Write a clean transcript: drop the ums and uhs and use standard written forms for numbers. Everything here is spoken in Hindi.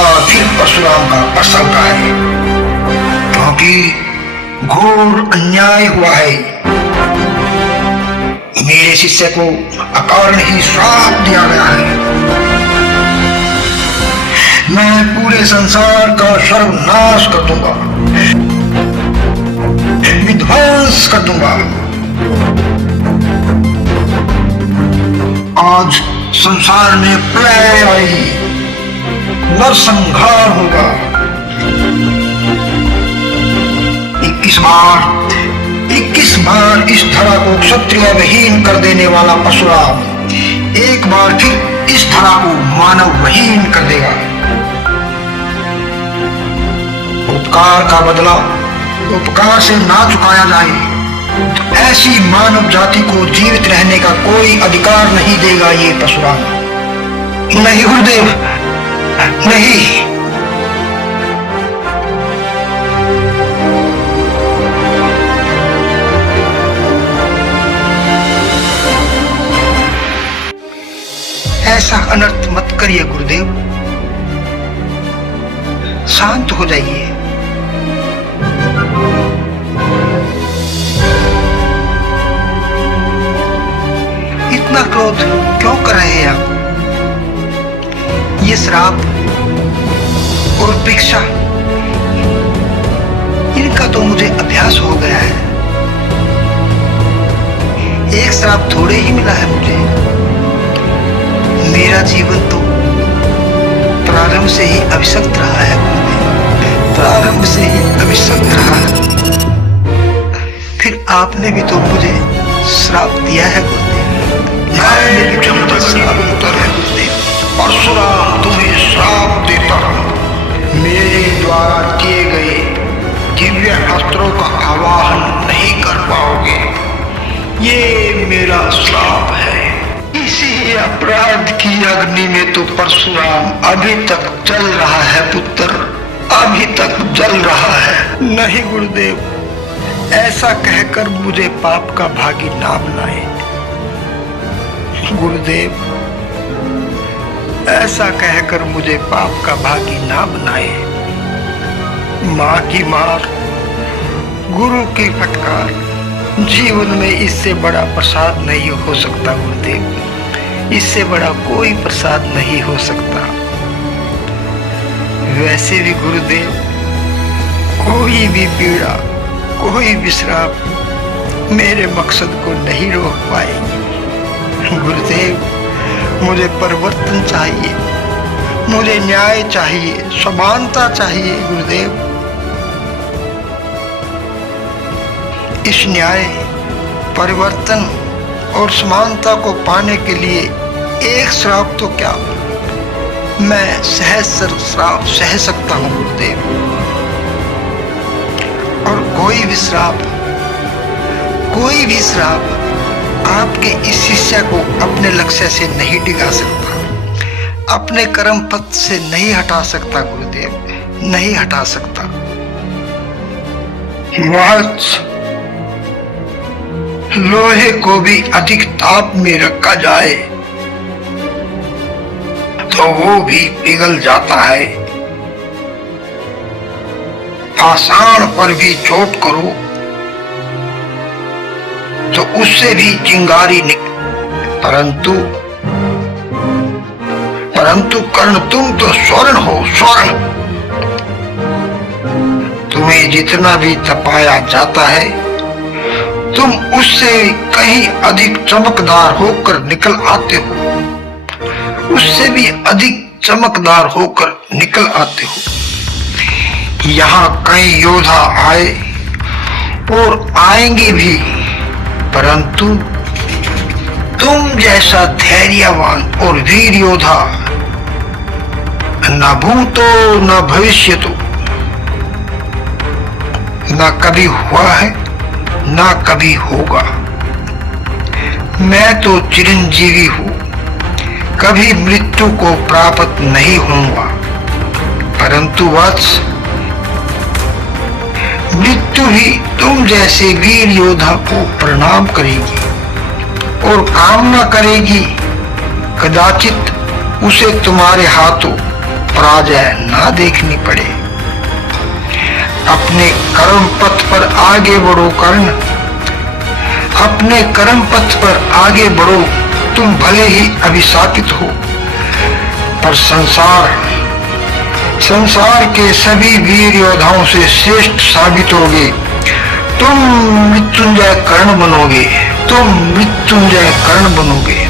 बार फिर परशुराम का प्रसव का है, क्योंकि घोर अन्याय हुआ है। मेरे शिष्य को अकारण ही श्राप दिया गया है। मैं पूरे संसार का सर्वनाश कर दूंगा, विध्वंस कर दूंगा। आज संसार में प्रलय आएगी, नरसंहार होगा। 21 बार इस धरा को क्षत्रिय विहीन कर देने वाला परशुराम एक बार फिर इस धरा को मानव विहीन कर देगा। उपकार का बदला उपकार से ना चुकाया जाए तो ऐसी मानव जाति को जीवित रहने का कोई अधिकार नहीं देगा ये परशुराम। नहीं गुरुदेव, नहीं। ऐसा अनर्थ मत करिए गुरुदेव, शांत हो जाइए। इतना क्रोध क्यों कर रहे हैं आप? ये श्राप और भिक्षा, इनका तो मुझे अभ्यास हो गया है। एक श्राप थोड़े ही मिला है मुझे। मेरा जीवन तो प्रारंभ से ही अभिशप्त रहा है गुरुदेव, प्रारंभ से ही अभिशप्त रहा है। फिर आपने भी तो मुझे श्राप दिया है गुरुदेव, आपने भी तो मुझे श्राप दिया है गुरुदेव। परशुराम तुम्हें श्राप देता हूं, मेरे द्वारा किए गए दिव्य अस्त्रों का आवाहन नहीं कर पाओगे। ये मेरा श्राप है। इसी अपराध की अग्नि में तो परशुराम अभी तक जल रहा है पुत्र, अभी तक जल रहा है। नहीं गुरुदेव, ऐसा कहकर मुझे पाप का भागी ना बनाए। गुरुदेव, ऐसा कहकर मुझे पाप का भागी ना बनाए। माँ की मार, गुरु की फटकार, जीवन में इससे बड़ा प्रसाद नहीं हो सकता गुरुदेव, इससे बड़ा कोई प्रसाद नहीं हो सकता। वैसे भी गुरुदेव, कोई भी पीड़ा, कोई भी श्राप मेरे मकसद को नहीं रोक पाएगी। गुरुदेव, मुझे परिवर्तन चाहिए, मुझे न्याय चाहिए, समानता चाहिए गुरुदेव। इस न्याय, परिवर्तन और समानता को पाने के लिए एक श्राप तो क्या, मैं सहस्र श्राप सह सकता हूं गुरुदेव। और कोई भी श्राप आपके इस शिष्य को अपने लक्ष्य से नहीं डिगा सकता, अपने कर्म पथ से नहीं हटा सकता गुरुदेव, नहीं हटा सकता। वत्स, लोहे को भी अधिक ताप में रखा जाए तो वो भी पिघल जाता है। पाषाण पर भी चोट करो तो उससे भी चिंगारी परंतु कर्ण तुम तो स्वर्ण हो, स्वर्ण। तुम्हें जितना भी तपाया जाता है तुम उससे कहीं अधिक चमकदार होकर निकल आते हो, उससे भी अधिक चमकदार होकर निकल आते हो। यहाँ कई योद्धा आए और आएंगे भी, परंतु तुम जैसा धैर्यवान और वीर योद्धा न भूतो न भविष्यतो, न कभी हुआ है न कभी होगा। मैं तो चिरंजीवी हूं, कभी मृत्यु को प्राप्त नहीं होऊंगा। परंतु वत्स, मृत्यु ही तुम जैसे वीर योद्धा को प्रणाम करेगी और कामना करेगी कदाचित उसे तुम्हारे हाथों पराजय ना देखनी पड़े। अपने कर्म पथ पर आगे बढ़ो कर्ण, अपने कर्म पथ पर आगे बढ़ो। तुम भले ही अभिशापित हो, पर संसार के सभी वीर योद्धाओं से श्रेष्ठ साबित होगे। तुम मृत्युंजय कर्ण बनोगे, तुम मृत्युंजय कर्ण बनोगे।